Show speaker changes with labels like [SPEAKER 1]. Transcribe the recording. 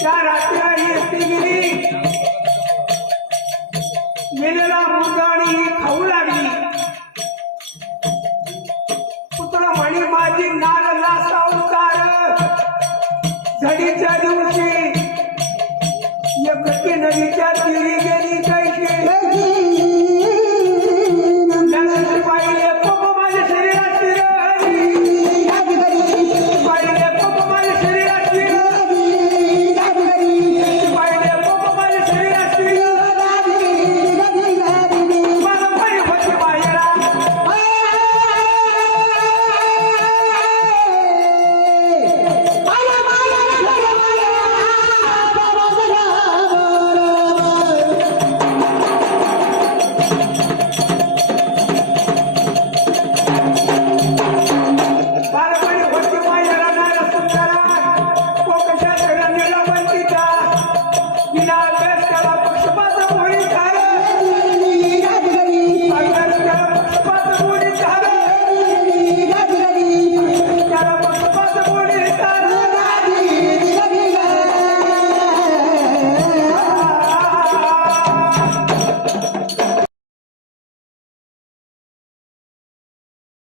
[SPEAKER 1] Shut up.